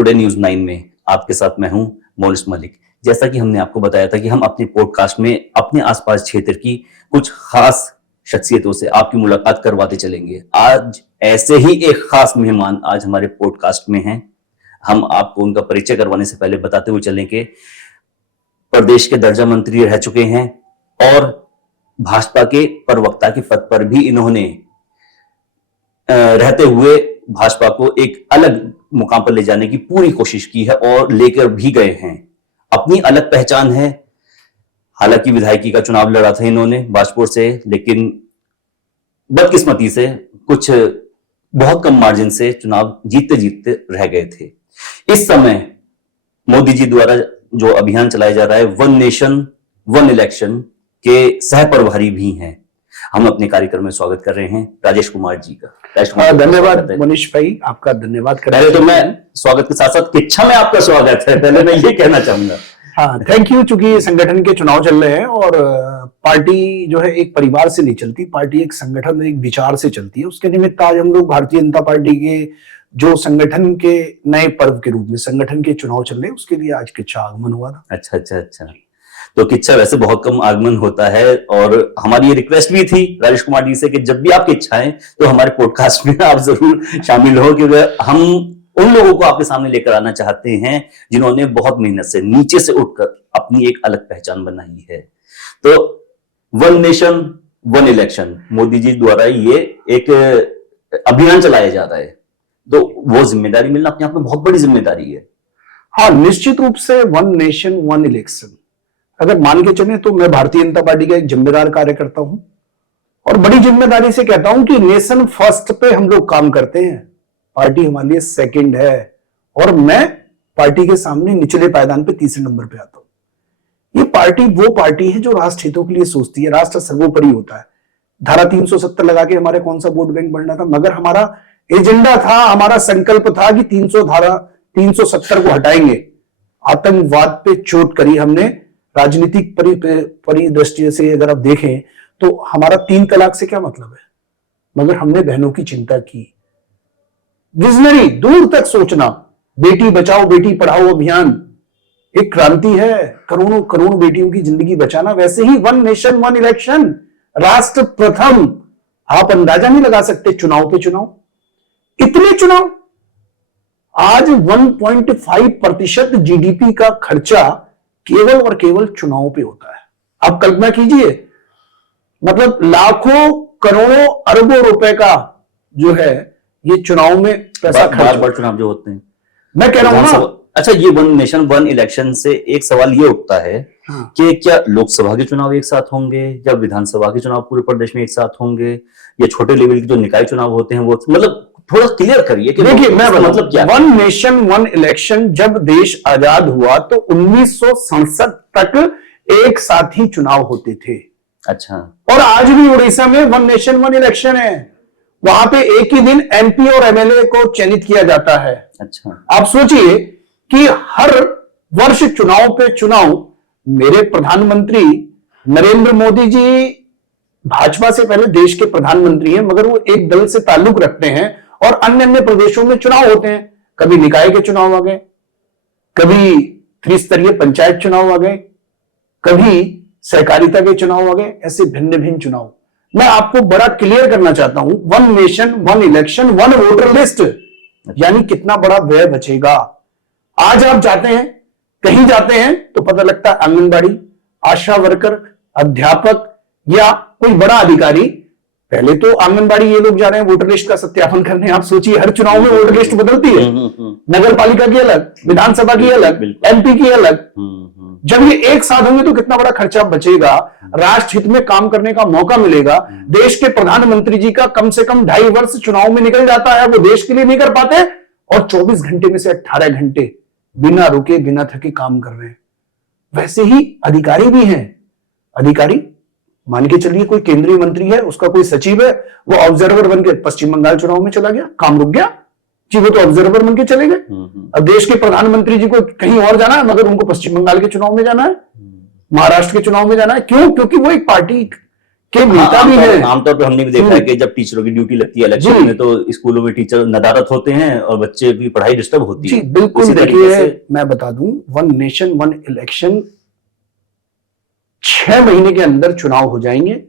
Today news 9 में आपके साथ मैं हूं मोनिस मलिक। जैसा कि हमने आपको बताया था कि हम अपने पॉडकास्ट में अपने आसपास क्षेत्र की कुछ खास शख्सियतों से आपकी मुलाकात करवाते चलेंगे। आज ऐसे ही एक खास मेहमान आज हमारे पॉडकास्ट में हैं। हम आपको उनका परिचय करवाने से पहले बताते हुए चलें कि प्रदेश के दर्जा मंत्री रह चुके हैं और भाजपा के प्रवक्ता के पद पर भी इन्होंने रहते हुए भाजपा को एक अलग मुकाम पर ले जाने की पूरी कोशिश की है और लेकर भी गए हैं। अपनी अलग पहचान है। हालांकि विधायकी का चुनाव लड़ा था इन्होंने भाजपा से, लेकिन बदकिस्मती से कुछ बहुत कम मार्जिन से चुनाव जीतते जीतते रह गए थे। इस समय मोदी जी द्वारा जो अभियान चलाया जा रहा है, वन नेशन वन इलेक्शन के सह प्रभारी भी हैं। हम अपने कार्यक्रम में स्वागत कर रहे हैं राजेश कुमार जी का। धन्यवाद मनीष भाई, आपका धन्यवाद। पहले तो मैं स्वागत के साथ साथ किच्छा में आपका स्वागत है, पहले मैं ये कहना चाहूंगा। हाँ, थैंक यू। चूंकि संगठन के चुनाव चल रहे हैं और पार्टी जो है एक परिवार से नहीं चलती, पार्टी एक संगठन एक विचार से चलती है। उसके निमित्त आज हम लोग भारतीय जनता पार्टी के जो संगठन के नए पर्व के रूप में संगठन के चुनाव चल रहे हैं, उसके लिए आज किच्छा आगमन हुआ था। अच्छा। तो किच्छा वैसे बहुत कम आगमन होता है और हमारी ये रिक्वेस्ट भी थी राजेश कुमार जी से कि जब भी आपकी इच्छा है तो हमारे पॉडकास्ट में आप जरूर शामिल हो, क्योंकि हम उन लोगों को आपके सामने लेकर आना चाहते हैं जिन्होंने बहुत मेहनत से नीचे से उठकर अपनी एक अलग पहचान बनाई है। तो one nation one election Modi ji द्वारा ये एक अभियान चलाया जा रहा है, तो वो जिम्मेदारी मिलना अपने आप में बहुत बड़ी जिम्मेदारी है। हाँ, निश्चित रूप से वन नेशन वन इलेक्शन अगर मान के चले तो मैं भारतीय जनता पार्टी का एक जिम्मेदार कार्यकर्ता हूं और बड़ी जिम्मेदारी से कहता हूं कि नेशन फर्स्ट पे हम लोग काम करते हैं, पार्टी हमारे लिए सेकंड है और मैं पार्टी के सामने निचले पायदान पे तीसरे नंबर पे आता हूं। ये पार्टी वो पार्टी है जो राष्ट्र हितों के लिए सोचती है, राष्ट्र सर्वोपरि होता है। धारा 370 लगा के हमारे कौन सा वोट बैंक बढ़ना था, मगर हमारा एजेंडा था, हमारा संकल्प था कि 370 को हटाएंगे। आतंकवाद पे चोट करी हमने। राजनीतिक परिदृष्टि से अगर आप देखें तो हमारा 3 तलाक से क्या मतलब है, मगर हमने बहनों की चिंता की। विजनरी, दूर तक सोचना, बेटी बचाओ बेटी पढ़ाओ अभियान एक क्रांति है, करोड़ों करोड़ों बेटियों की जिंदगी बचाना। वैसे ही वन नेशन वन इलेक्शन, राष्ट्र प्रथम। आप अंदाजा नहीं लगा सकते, चुनाव पे चुनाव, इतने चुनाव। आज 1.5% जीडीपी का खर्चा केवल और केवल चुनाव पे होता है। आप कल्पना कीजिए, मतलब लाखों करोड़ों अरबों रुपए का जो है ये चुनाव में पैसा खर्च। बार चुनाव जो होते हैं, मैं कह रहा हूं ना। अच्छा, ये वन नेशन वन इलेक्शन से एक सवाल ये उठता है कि क्या लोकसभा के चुनाव एक साथ होंगे या विधानसभा के चुनाव पूरे प्रदेश में एक साथ होंगे या छोटे लेवल के जो निकाय चुनाव होते हैं वो, मतलब थोड़ा क्लियर करिए कि देखिए मैं मतलब क्या। वन नेशन वन इलेक्शन, जब देश आजाद हुआ तो 1967 तक एक साथ ही चुनाव होते थे। अच्छा। और आज भी उड़ीसा में वन नेशन वन इलेक्शन है, वहां पे एक ही दिन एमपी और एमएलए को चयनित किया जाता है। अच्छा, आप सोचिए कि हर वर्ष चुनाव पे चुनाव। मेरे प्रधानमंत्री नरेंद्र मोदी जी भाजपा से पहले देश के प्रधानमंत्री हैं, मगर वो एक दल से ताल्लुक रखते हैं और अन्य अन्य प्रदेशों में चुनाव होते हैं। कभी निकाय के चुनाव आ गए, कभी त्रिस्तरीय पंचायत चुनाव आ गए, कभी सहकारिता के चुनाव आ गए, ऐसे भिन्न भिन्न चुनाव। मैं आपको बड़ा क्लियर करना चाहता हूं, one nation one election one voter list, यानी कितना बड़ा व्यय बचेगा। आज आप जाते हैं, कहीं जाते हैं तो पता लगता है आंगनबाड़ी, आशा वर्कर, अध्यापक या कोई बड़ा अधिकारी। पहले तो आंगनबाड़ी ये लोग जा रहे हैं वोटर लिस्ट का सत्यापन करने। आप सोचिए, हर चुनाव में वोटर लिस्ट बदलती है, नगर पालिका की अलग, विधानसभा की अलग, एमपी की अलग। जब ये एक साथ होंगे तो कितना बड़ा खर्चा बचेगा, राष्ट्र हित में काम करने का मौका मिलेगा। देश के प्रधानमंत्री जी का कम से कम 2.5 वर्ष चुनाव में निकल जाता है, वो देश के लिए नहीं कर पाते और 24 घंटे में से 18 घंटे बिना रुके बिना थके काम कर रहे हैं। वैसे ही अधिकारी भी हैं। अधिकारी मान के चलिए कोई केंद्रीय मंत्री है, उसका कोई सचिव है, वो ऑब्जर्वर बन के पश्चिम बंगाल चुनाव में चला गया, काम रुक गया जी, वो तो ऑब्जर्वर बन के चले गए। अब देश के प्रधानमंत्री जी को कहीं और जाना है, मगर उनको पश्चिम बंगाल के चुनाव में जाना है, महाराष्ट्र के चुनाव में जाना है। क्यों? क्योंकि वो एक पार्टी के नेता भी हैं। आमतौर पर हमने भी देखा है कि जब टीचरों की ड्यूटी लगती है इलेक्शन में, तो स्कूलों में टीचर नदारत होते हैं और बच्चे की पढ़ाई डिस्टर्ब होती जी है। बिल्कुल। उसी तरीके देखिए से मैं बता दूं, वन नेशन वन इलेक्शन 6 महीने के अंदर चुनाव हो जाएंगे।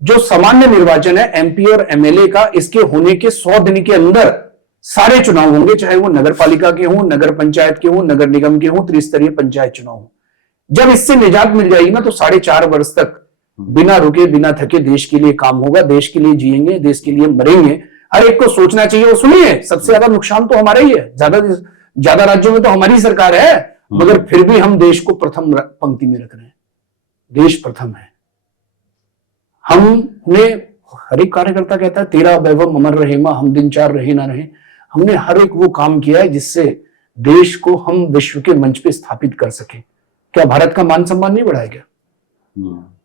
जो सामान्य निर्वाचन है एमपी और एमएलए का, इसके होने के 100 दिन के अंदर सारे चुनाव होंगे, चाहे वो नगर पालिका के हों, नगर पंचायत के हों, नगर निगम के हों, त्रिस्तरीय पंचायत चुनाव हो। जब इससे निजात मिल जाएगी ना, तो 4.5 वर्ष तक बिना रुके बिना थके देश के लिए काम होगा, देश के लिए जिएंगे, देश के लिए मरेंगे। हर एक को सोचना चाहिए। और सुनिए, सबसे ज्यादा नुकसान तो हमारा ही है, ज्यादा राज्यों में तो हमारी सरकार है, मगर फिर भी हम देश को प्रथम पंक्ति में रख रहे हैं। देश प्रथम है। हमने, हर एक कार्यकर्ता कहता है तेरा वैभव अमर रहे मां, हम दिन चार रहे ना रहे। हमने हर एक वो काम किया है जिससे देश को हम विश्व के मंच पे स्थापित कर सके। क्या भारत का मान सम्मान नहीं बढ़ा है क्या?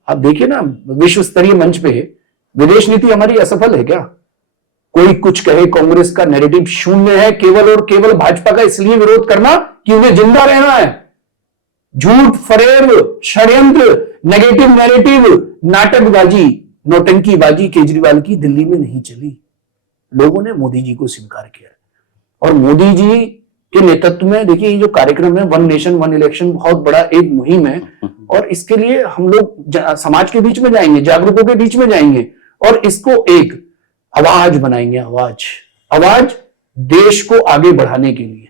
आप देखिए ना, विश्व स्तरीय मंच पे विदेश नीति हमारी असफल है क्या? कोई कुछ कहे, कांग्रेस का नैरेटिव शून्य है, केवल और केवल भाजपा का इसलिए विरोध करना कि उन्हें जिंदा रहना है। झूठ, फरेब, षड्यंत्र, नेगेटिव नैरेटिव, नाटकबाजी, नौटंकीबाजी केजरीवाल की दिल्ली में नहीं चली। लोगों ने मोदी जी को स्वीकार किया और मोदी जी के नेतृत्व में देखिए ये जो कार्यक्रम है वन नेशन वन इलेक्शन, बहुत बड़ा एक मुहिम है। और इसके लिए हम लोग समाज के बीच में जाएंगे, जागरूकों के बीच में जाएंगे और इसको एक आवाज बनाएंगे। आवाज देश को आगे बढ़ाने के लिए।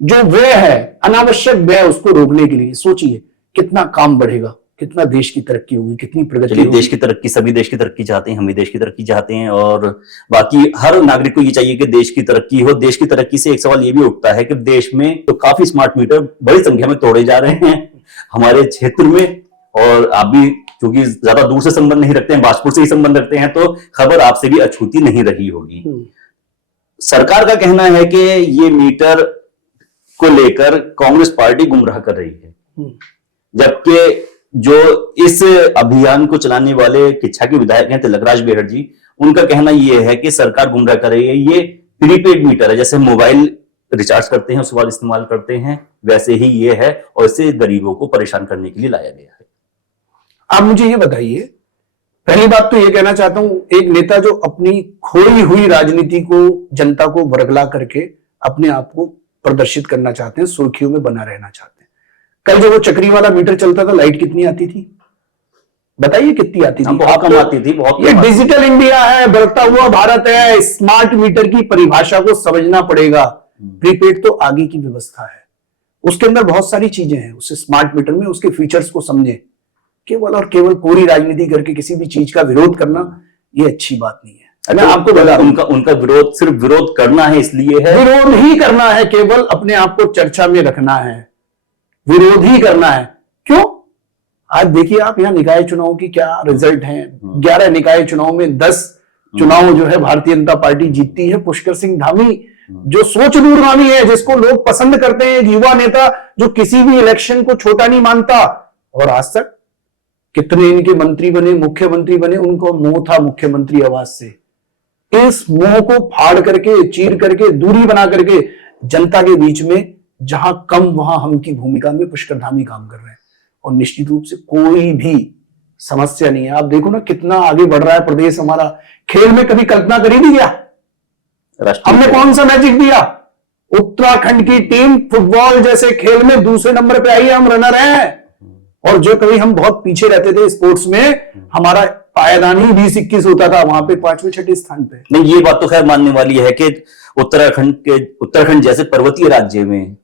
जो व्यय है, अनावश्यक व्यय, उसको रोकने के लिए सोचिए कितना काम बढ़ेगा, कितना देश की तरक्की होगी, कितनी प्रगति होगी। देश की तरक्की, सभी देश की तरक्की चाहते हैं, हम भी देश की तरक्की चाहते हैं और बाकी हर नागरिक को ये चाहिए कि देश की तरक्की हो। देश की तरक्की से एक सवाल ये भी उठता है कि देश में तो काफी स्मार्ट मीटर बड़ी संख्या में तोड़े जा रहे हैं हमारे क्षेत्र में। और आप भी क्योंकि ज्यादा दूर से संबंध नहीं रखते हैं, बाजपुर से ही संबंध रखते हैं, तो खबर आपसे भी अछूती नहीं रही होगी। सरकार का कहना है कि ये मीटर को लेकर कांग्रेस पार्टी गुमराह कर रही है, जबकि जो इस अभियान को चलाने वाले किच्छा के विधायक हैं तिलकराज बेहड़ जी, उनका कहना यह है कि सरकार गुमराह कर रही है। ये प्रीपेड मीटर है, जैसे मोबाइल रिचार्ज करते हैं उसके बाद इस्तेमाल करते हैं, वैसे ही ये है और इसे गरीबों को परेशान करने के लिए लाया गया है। आप मुझे ये बताइए, पहली बात तो ये कहना चाहता हूं, एक नेता जो अपनी खोई हुई राजनीति को, जनता को बरगला करके अपने आप को प्रदर्शित करना चाहते हैं, सुर्खियों में बना रहना चाहते हैं। कल जो वो चक्री वाला मीटर चलता था, लाइट कितनी आती थी बताइए? कितनी आती थी? बहुत कम आती थी। बहुत ये डिजिटल इंडिया है, बढ़ता हुआ भारत है, स्मार्ट मीटर की परिभाषा को समझना पड़ेगा। प्रीपेड तो आगे की व्यवस्था है, उसके अंदर बहुत सारी चीजें हैं। उसे स्मार्ट मीटर में उसके फीचर्स को समझे। केवल और केवल पूरी राजनीति करके किसी भी चीज का विरोध करना ये अच्छी बात नहीं है। मैं आपको बता, उनका विरोध सिर्फ विरोध करना है, इसलिए है, विरोध ही करना है, केवल अपने आप को चर्चा में रखना है, विरोध ही करना है। क्यों? आज देखिए आप यहाँ निकाय चुनाव की क्या रिजल्ट हैं। 11 निकाय चुनाव में 10 चुनाव जो है भारतीय जनता पार्टी जीतती है। पुष्कर सिंह धामी जो सोच दूरगामी है, जिसको लोग पसंद करते हैं, एक युवा नेता जो किसी भी इलेक्शन को छोटा नहीं मानता। और आज तक कितने इनके मंत्री बने, मुख्यमंत्री बने, उनको मोह था मुख्यमंत्री आवास से। इस मोह को फाड़ करके, चीर करके, दूरी बना करके जनता के बीच में जहां कम वहां हम की भूमिका में पुष्कर धामी काम कर रहे हैं। और निश्चित रूप से कोई भी समस्या नहीं है। आप देखो ना कितना आगे बढ़ रहा है प्रदेश हमारा। खेल में कभी कल्पना करी थी क्या? हमने कौन सा मैजिक दिया? उत्तराखंड की टीम फुटबॉल जैसे खेल में दूसरे नंबर पे आई है, हम रनर हैं। और जो कभी हम बहुत पीछे रहते थे स्पोर्ट्स में, हमारा पायदान ही 20-21 होता था, वहां पे 5वें-6ठे स्थान पे। नहीं, ये बात तो खैर मानने वाली है कि उत्तराखंड जैसे पर्वतीय राज्य में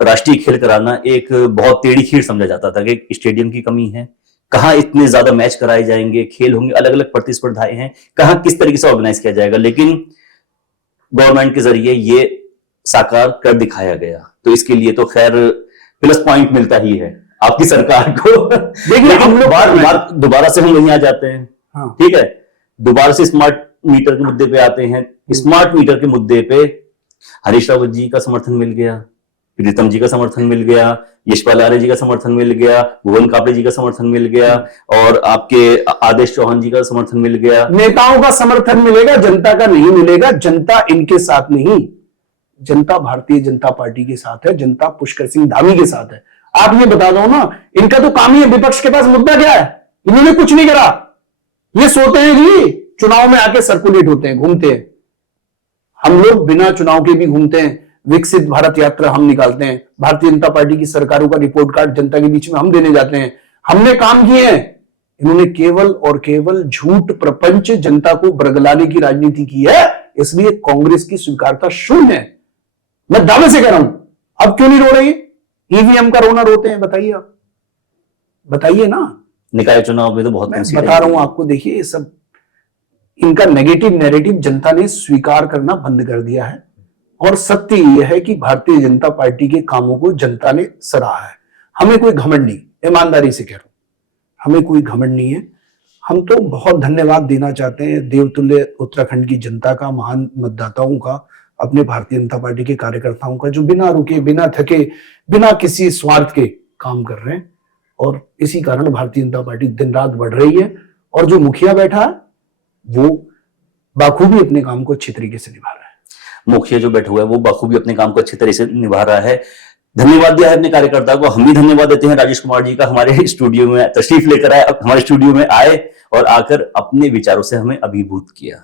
राष्ट्रीय खेल कराना एक बहुत टेढ़ी खीर समझा जाता था कि स्टेडियम की कमी है, कहाँ इतने ज्यादा मैच कराए जाएंगे, खेल होंगे, अलग अलग प्रतिस्पर्धाएं हैं, कहाँ किस तरीके से ऑर्गेनाइज किया जाएगा। लेकिन गवर्नमेंट के जरिए ये साकार कर दिखाया गया, तो इसके लिए तो खैर प्लस पॉइंट मिलता ही है आपकी सरकार को। देखिए हम लोग दोबारा से हम वहीं आ जाते हैं। हाँ। ठीक है, दोबारा से स्मार्ट मीटर के मुद्दे पे आते हैं। स्मार्ट मीटर के मुद्दे पे हरीश रावत जी का समर्थन मिल गया, प्रीतम जी का समर्थन मिल गया, यशपाल आर्य जी का समर्थन मिल गया, भुवन कापड़े जी का समर्थन मिल गया और आपके आदेश चौहान जी का समर्थन मिल गया। नेताओं का समर्थन मिलेगा, जनता का नहीं मिलेगा। जनता इनके साथ नहीं, जनता भारतीय जनता पार्टी के साथ है, जनता पुष्कर सिंह धामी के साथ है। आप ये बता दो ना, इनका तो काम ही है, विपक्ष के पास मुद्दा क्या है? इन्होंने कुछ नहीं करा। ये सोते हैं जी, चुनाव में आके सर्कुलेट होते हैं, घूमते हैं। हम लोग बिना चुनाव के भी घूमते हैं, विकसित भारत यात्रा हम निकालते हैं, भारतीय जनता पार्टी की सरकारों का रिपोर्ट कार्ड जनता के बीच में हम देने जाते हैं, हमने काम किए हैं। इन्होंने केवल और केवल झूठ प्रपंच जनता को बरगलाने की राजनीति की है, इसलिए कांग्रेस की स्वीकारता शून्य है। मैं दावे से कह रहा हूं। अब क्यों नहीं रो रहे? ईवीएम का रोना रोते हैं, बताइए आप, बताइए ना। निकाय चुनाव में तो बहुत मैं कम बता रहा हूं आपको, देखिए ये सब इनका नेगेटिव नैरेटिव जनता ने स्वीकार करना बंद कर दिया है। और सत्य यह है कि भारतीय जनता पार्टी के कामों को जनता ने सराहा है। हमें कोई घमंड नहीं, ईमानदारी से कह रहा हूं, हमें कोई घमंड नहीं है। हम तो बहुत धन्यवाद देना चाहते हैं देवतुल्य उत्तराखंड की जनता का, महान मतदाताओं का, अपने भारतीय जनता पार्टी के कार्यकर्ताओं का, जो बिना रुके, बिना थके, बिना किसी स्वार्थ के काम कर रहे हैं। और इसी कारण भारतीय जनता पार्टी दिन रात बढ़ रही है। और जो मुखिया बैठा है वो बाखूबी अपने काम को अच्छी तरीके से निभा रहा है। मुखिया जो बैठा हुआ है वो बखूबी अपने काम को अच्छी तरह से निभा रहा है। धन्यवाद दिया है अपने कार्यकर्ता को। हम भी धन्यवाद देते हैं राजेश कुमार जी का, हमारे स्टूडियो में तशरीफ लेकर आए, हमारे स्टूडियो में आए और आकर अपने विचारों से हमें अभिभूत किया।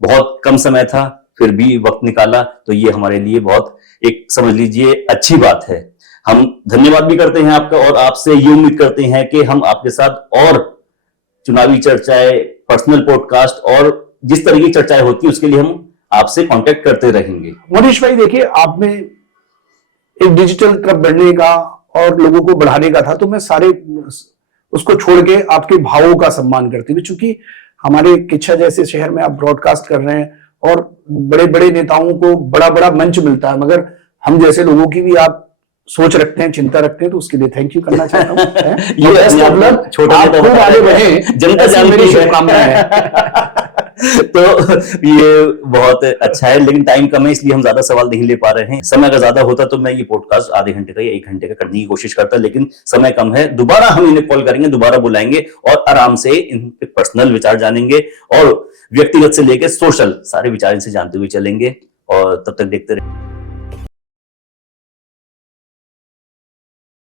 बहुत कम समय था, फिर भी वक्त निकाला, तो ये हमारे लिए बहुत, एक समझ लीजिए, अच्छी बात है। हम धन्यवाद भी करते हैं आपका और आपसे ये उम्मीद करते हैं कि हम आपके साथ और चुनावी चर्चाएं, पर्सनल पॉडकास्ट और जिस तरह की चर्चाएं होती है उसके लिए हम आपसे कांटेक्ट करते रहेंगे। मनीष भाई, देखिए, आप में एक डिजिटल तरफ बढ़ने का और लोगों को बढ़ाने का था, तो मैं सारे उसको छोड़ के आपके भावों का सम्मान करते हुए, चूंकि हमारे किच्छा जैसे शहर में आप ब्रॉडकास्ट कर रहे हैं और बड़े बड़े नेताओं को बड़ा बड़ा मंच मिलता है, मगर हम जैसे लोगों की भी आप सोच रखते हैं, चिंता रखते हैं, तो उसके लिए थैंक यू करना चाहता हूं। ये मतलब छोटा आगे बढ़े, जनता मेरी शुभकामनाएं हैं। तो ये बहुत अच्छा है, लेकिन टाइम कम है इसलिए हम ज्यादा सवाल नहीं ले पा रहे हैं। समय अगर ज्यादा होता तो मैं ये पॉडकास्ट आधे घंटे का या 1 घंटे का करने की कोशिश करता, लेकिन समय कम है। दोबारा हम इन्हें कॉल करेंगे, दोबारा बुलाएंगे और आराम से इनके पर्सनल विचार जानेंगे और व्यक्तिगत से लेकर सोशल सारे विचार इनसे जानते हुए चलेंगे। और तब तक देखते रहे।